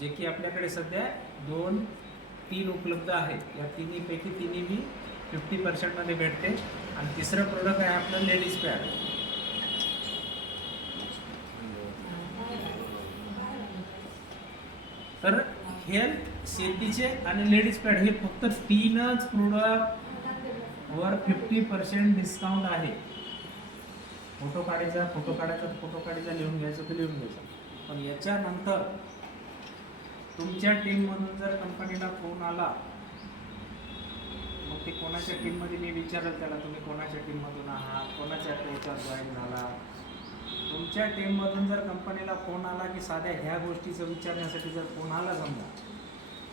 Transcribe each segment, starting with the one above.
जे की आपल्याकडे सध्या 2-3 उपलब्ध आहेत. या तिन्हीपैकी तिन्ही मी 50% भेटते. आणि तिसरं प्रोडक्ट आहे आपलं लेडीज पॅड. तर हेल्थ, शेतीचे आणि लेडीज पॅड हे फक्त 3च प्रोडक्ट वर 50% डिस्काउंट आहे. फोटो काढायचा लिहून घ्यायचं तर लिहून घ्यायचं. पण याच्यानंतर तुमच्या टीममधून जर कंपनीला फोन आला, मग ते कोणाच्या टीममध्ये मी विचारेल त्याला, तुम्ही कोणाच्या टीममधून आहात, कोणाच्या याच्यात जॉईन झाला. तुमच्या टीममधून जर कंपनीला फोन आला की साध्या ह्या गोष्टीचं विचारण्यासाठी जर फोन आला समजा,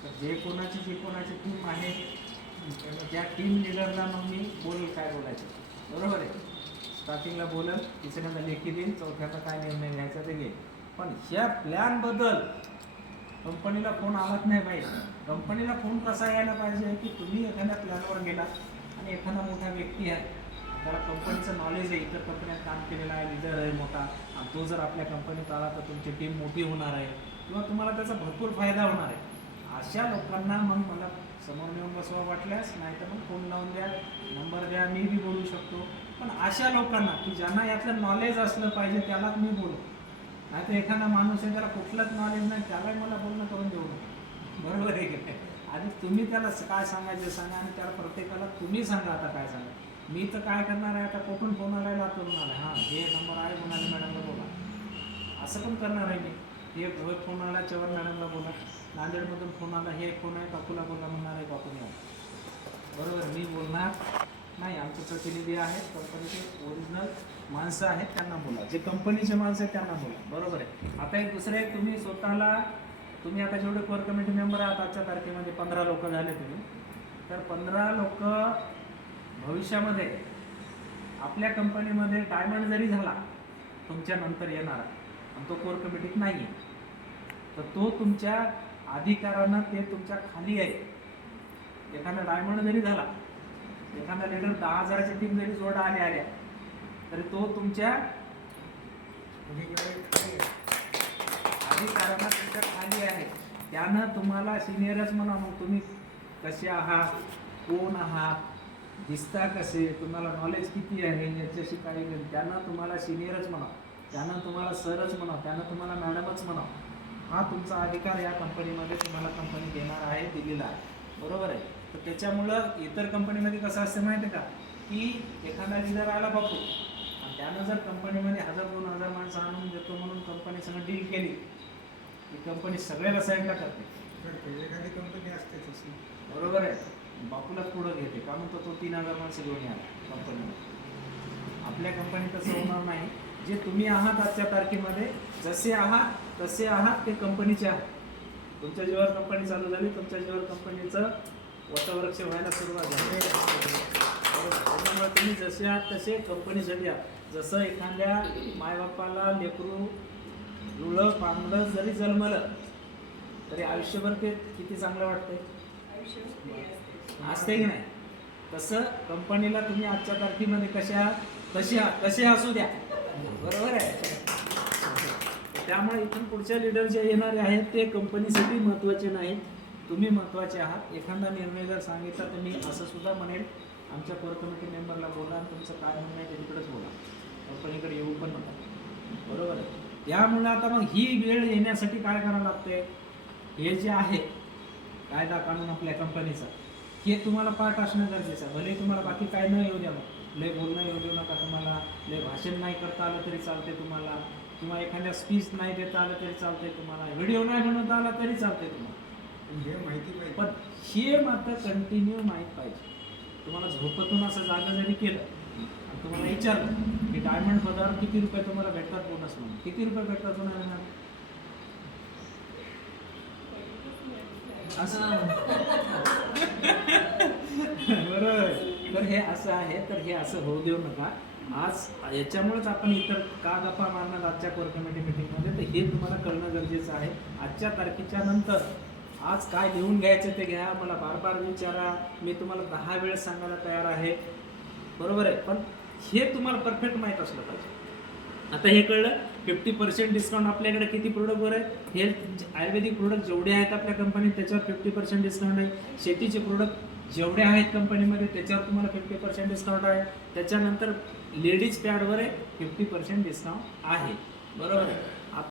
तर जे कोणाची टीम आहे त्या टीम लिडरला मग मी बोलेल काय बोलायचं. बरोबर आहे. स्टार्टिंगला बोलेल, तिसऱ्यांदा लेखी देईल, चौथ्यांदा काय निर्णय घ्यायचा ते घेईल. पण ह्या प्लॅनबद्दल कंपनीला फोन आलाच नाही पाहिजे. कंपनीला फोन कसा यायला पाहिजे की तुम्ही एखाद्या प्लॅनवर गेला आणि एखादा मोठा व्यक्ती आहे, त्याला कंपनीचं नॉलेज आहे, इतर कंपन्यात काम केलेला आहे, लिडर आहे मोठा, आणि तो जर आपल्या कंपनीत आला तर तुमची टीम मोठी होणार आहे किंवा तुम्हाला त्याचा भरपूर फायदा होणार आहे. अशा लोकांना मग मला समोर येऊन बसवा वाटल्यास, नाही तर मग फोन लावून द्या, नंबर द्या, मी बी बोलू शकतो. पण अशा लोकांना की ज्यांना यातलं नॉलेज असलं पाहिजे त्यालाच मी बोलू. नाही तर एखादा माणूस आहे त्याला कुठलंच नॉलेज नाही, त्यालाही मला बोलणं करून देऊ नका. बरोबर आहे की नाही. आणि तुम्ही त्याला काय सांगायचं सांगा, आणि त्याला प्रत्येकाला तुम्ही सांगा आता काय सांगा. मी तर काय करणार आहे, आता कुठून फोन आलाय, लातूरून आलाय, हां हे नंबर आहे, कोणाला मॅडमला बोला, असं पण करणार आहे मी. हे फोन आला चव्हाण मॅडमला बोला, नांदेडमधून फोन आला, हे फोन आहे काकूला बोला म्हणणार आहे, काकूला. बरोबर, मी बोलणार नाही. आमचे प्रतिनिधी आहेत, कंपनीचे ओरिजिनल माणसं आहेत, त्यांना बोला. जे कंपनीचे माणसं आहेत त्यांना बोला. बरोबर आहे. आता एक दुसरे, तुम्ही स्वतःला, तुम्ही आता जेवढे कोर कमिटी मेंबर आहात आजच्या तारखेमध्ये 15 लोक झाले तुम्ही, तर 15 लोक भविष्यामध्ये आपल्या कंपनीमध्ये डायमंड जरी झाला तुमच्या नंतर येणारा, आणि तो कोर कमिटीत नाही आहे, तर तो तुमच्या अधिकारानं ते तुमच्या खाली आहे. एखादा डायमंड जरी झाला, एखादा लीडर 10,000ची टीम जरी जोडा आल्या तरी तो तुमच्या अधिकारानं तुमच्या खाली आहे. त्यानं तुम्हाला सिनियरच म्हणा. मग तुम्ही कसे आहात, कोण आहात, दिसता कसे, तुम्हाला नॉलेज किती आहे याच्याशी काही नाही. त्यानं तुम्हाला सिनियरच म्हणा, त्यानं तुम्हाला सरच म्हणा, त्यानं तुम्हाला मॅडमच म्हणा. हा तुमचा अधिकार या कंपनीमध्ये तुम्हाला कंपनी देणार आहे, दिलेला आहे. बरोबर आहे. तर त्याच्यामुळं इतर कंपनीमध्ये कसं असतं माहिती आहे का, की एखादा लीडर आला बापू, आणि त्यानं जर कंपनीमध्ये 1000-2000 माणसं आणून देतो म्हणून कंपनी सगळं डील केली, ही कंपनी सगळ्याला साईडला करते. एखादी कंपनी असते तशी. बरोबर आहे. बापूलाच पुढं घेते, का म्हणतो तो 3000 माणसं घेऊन या कंपनीमध्ये. आपल्या कंपनीत तसं होणार नाही. जे तुम्ही आहात आजच्या तारखेमध्ये, जसे आहात तसे आहात, ते कंपनीचे आहात. तुमच्या जीवावर कंपनी चालू झाली, तुमच्या जीवावर कंपनीचं वटवृक्ष व्हायला सुरुवात झाली. त्याच्यामुळे तुम्ही जसे आहात तसे कंपनीसाठी आहात. जसं एखाद्या मायबापाला लेकरू रुळं पांगलं जरी जन्मलं तरी आयुष्यभर ते किती चांगलं वाटतंय, असते की नाही. तसं कंपनीला तुम्ही आजच्या तारखेमध्ये कसे असू द्या. बरोबर आहे. त्यामुळे इथून पुढच्या लीडर जे येणारे आहेत ते कंपनीसाठी महत्त्वाचे नाहीत, तुम्ही महत्त्वाचे आहात. एखादा निर्णय जर सांगितला तर मी असं सुद्धा म्हणेल, आमच्या कोर कमिटी मेंबरला बोला आणि तुमचं काय म्हणणं आहे ते तिकडेच बोला, कंपनीकडे येऊ पण नका. बरोबर आहे. यामुळे आता मग ही वेळ येण्यासाठी काय करावं लागते, हे जे आहे कायदा कानून आपल्या कंपनीचा, हे तुम्हाला पाठ असणं गरजेचं आहे. भले तुम्हाला बाकी काय न येऊ द्या, मग लय बोलणं येऊ देऊ नका, तुम्हाला लय भाषण नाही करता आलं तरी चालते तुम्हाला, किंवा एखाद्या स्पीच नाही देता आलं तरी चालते तुम्हाला, व्हिडिओ नाही बनवता आला तरी चालते तुम्हाला. हे माहिती पाहिजे. पण हे मात्र कंटिन्यू माहीत पाहिजे. तुम्हाला झोपतून असं जागा जरी केलं आणि तुम्हाला विचारलं की डायमंड पदावर किती रुपये तुम्हाला भेटतात बोनस म्हणून, किती रुपये भेटतात तुम्हाला असं. बरोबर. तर हे असं आहे, तर हे असं होऊ देऊ नका. आज याच्यामुळेच आपण इतर का गप्पा मारणार आजच्या कोर कमिटी मिटिंगमध्ये, तर हे तुम्हाला कळणं गरजेचं आहे. आजच्या तारखेच्या नंतर आज काय लिहून घ्यायचं ते घ्या, मला बार विचारा, मी तुम्हाला 10 वेळेस सांगायला तयार आहे. बरोबर आहे. पण हे तुम्हाला परफेक्ट माहीत असलं पाहिजे. आता हे कळलं 50% डिस्काउंट आपल्याकडे किती प्रोडक्टवर आहे? हेल्थ आयुर्वेदिक प्रोडक्ट जेवढे आहेत आपल्या कंपनीत त्याच्यावर 50% डिस्काउंट आहे. शेतीचे प्रोडक्ट जेवढे आहेत कंपनीमध्ये त्याच्यावर तुम्हाला 50% डिस्काउंट आहे. त्याच्यानंतर लेडीज पॅडवर आहे 50% डिस्काउंट आहे. बरोबर आहे.